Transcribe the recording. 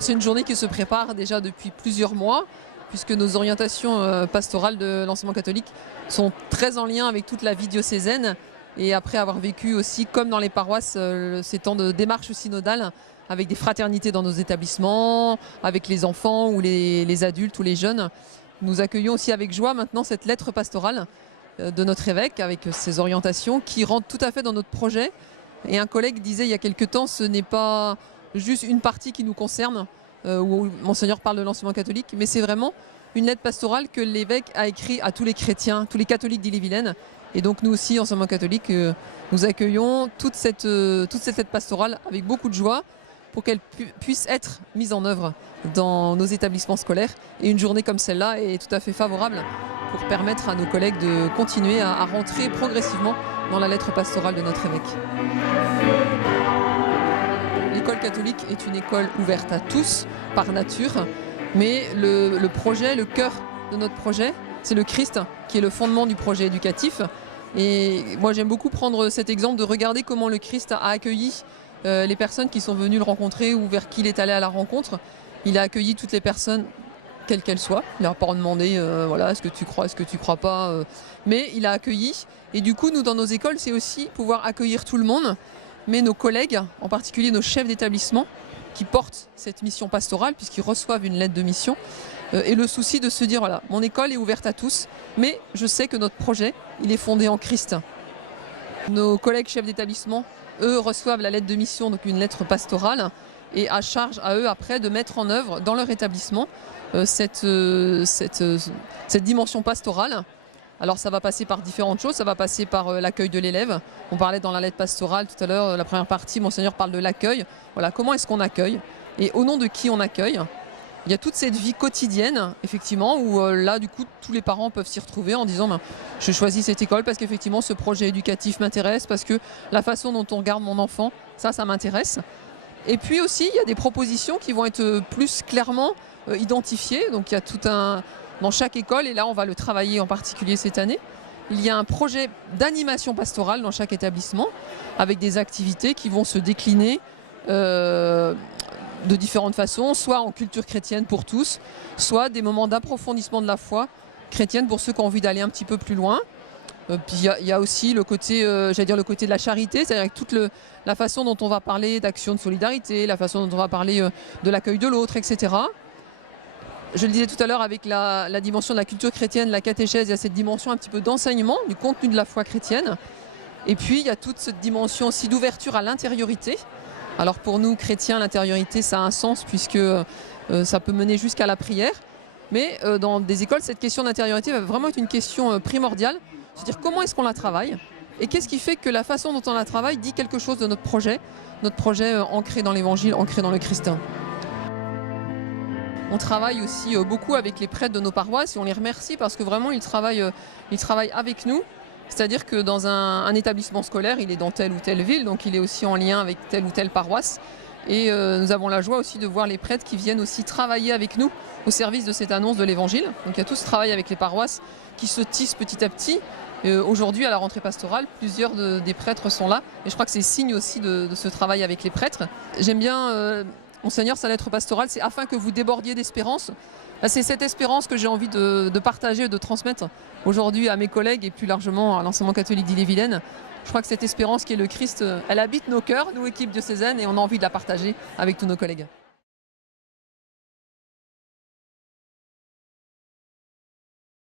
C'est une journée qui se prépare déjà depuis plusieurs mois, puisque nos orientations pastorales de l'enseignement catholique sont très en lien avec toute la vie diocésaine. Et après avoir vécu aussi, comme dans les paroisses, ces temps de démarche synodale, avec des fraternités dans nos établissements, avec les enfants ou les adultes ou les jeunes, nous accueillons aussi avec joie maintenant cette lettre pastorale de notre évêque, avec ses orientations qui rentrent tout à fait dans notre projet. Et un collègue disait il y a quelque temps, ce n'est pas juste une partie qui nous concerne, où Monseigneur parle de l'enseignement catholique, mais c'est vraiment une lettre pastorale que l'évêque a écrite à tous les chrétiens, tous les catholiques d'Ille-et-Vilaine. Et donc nous aussi, enseignement catholique, nous accueillons toute cette lettre pastorale avec beaucoup de joie pour qu'elle puisse être mise en œuvre dans nos établissements scolaires. Et une journée comme celle-là est tout à fait favorable pour permettre à nos collègues de continuer à rentrer progressivement dans la lettre pastorale de notre évêque. L'école catholique est une école ouverte à tous, par nature, mais le projet, le cœur de notre projet, c'est le Christ qui est le fondement du projet éducatif. Et moi j'aime beaucoup prendre cet exemple de regarder comment le Christ a accueilli les personnes qui sont venues le rencontrer ou vers qui il est allé à la rencontre. Il a accueilli toutes les personnes, quelles qu'elles soient. Il n'a pas demandé voilà, est-ce que tu crois, est-ce que tu crois pas. Mais il a accueilli. Et du coup, nous, dans nos écoles, c'est aussi pouvoir accueillir tout le monde, mais nos collègues, en particulier nos chefs d'établissement, qui portent cette mission pastorale, puisqu'ils reçoivent une lettre de mission, et le souci de se dire, voilà, mon école est ouverte à tous, mais je sais que notre projet, il est fondé en Christ. Nos collègues chefs d'établissement, eux, reçoivent la lettre de mission, donc une lettre pastorale, et à charge à eux, après, de mettre en œuvre dans leur établissement cette dimension pastorale. Alors ça va passer par différentes choses, ça va passer par l'accueil de l'élève. On parlait dans la lettre pastorale tout à l'heure, la première partie, Monseigneur parle de l'accueil. Voilà, comment est-ce qu'on accueille et au nom de qui on accueille. Il y a toute cette vie quotidienne, effectivement, où là, du coup, tous les parents peuvent s'y retrouver en disant je choisis cette école parce qu'effectivement, ce projet éducatif m'intéresse, parce que la façon dont on regarde mon enfant, ça m'intéresse. Et puis aussi, il y a des propositions qui vont être plus clairement identifiées. Donc il y a tout un... Dans chaque école, et là on va le travailler en particulier cette année, il y a un projet d'animation pastorale dans chaque établissement avec des activités qui vont se décliner de différentes façons, soit en culture chrétienne pour tous, soit des moments d'approfondissement de la foi chrétienne pour ceux qui ont envie d'aller un petit peu plus loin. Puis il y a aussi le côté, j'allais dire le côté de la charité, c'est-à-dire avec toute la façon dont on va parler d'action de solidarité, la façon dont on va parler de l'accueil de l'autre, etc. Je le disais tout à l'heure avec la dimension de la culture chrétienne, la catéchèse, il y a cette dimension un petit peu d'enseignement, du contenu de la foi chrétienne. Et puis il y a toute cette dimension aussi d'ouverture à l'intériorité. Alors pour nous chrétiens, l'intériorité ça a un sens puisque ça peut mener jusqu'à la prière. Mais dans des écoles, cette question d'intériorité va vraiment être une question primordiale. C'est-à-dire comment est-ce qu'on la travaille et qu'est-ce qui fait que la façon dont on la travaille dit quelque chose de notre projet ancré dans l'évangile, ancré dans le Christ. On travaille aussi beaucoup avec les prêtres de nos paroisses et on les remercie parce que vraiment ils travaillent avec nous. C'est-à-dire que dans un établissement scolaire, il est dans telle ou telle ville, donc il est aussi en lien avec telle ou telle paroisse. Et nous avons la joie aussi de voir les prêtres qui viennent aussi travailler avec nous au service de cette annonce de l'évangile. Donc il y a tout ce travail avec les paroisses qui se tissent petit à petit. Aujourd'hui, à la rentrée pastorale, plusieurs des prêtres sont là. Et je crois que c'est signe aussi de ce travail avec les prêtres. J'aime bien... Monseigneur, sa lettre pastorale, c'est afin que vous débordiez d'espérance. C'est cette espérance que j'ai envie de partager, de transmettre aujourd'hui à mes collègues et plus largement à l'enseignement catholique d'Ille-et-Vilaine. Je crois que cette espérance qui est le Christ, elle habite nos cœurs, nous, équipe diocésaine, et on a envie de la partager avec tous nos collègues.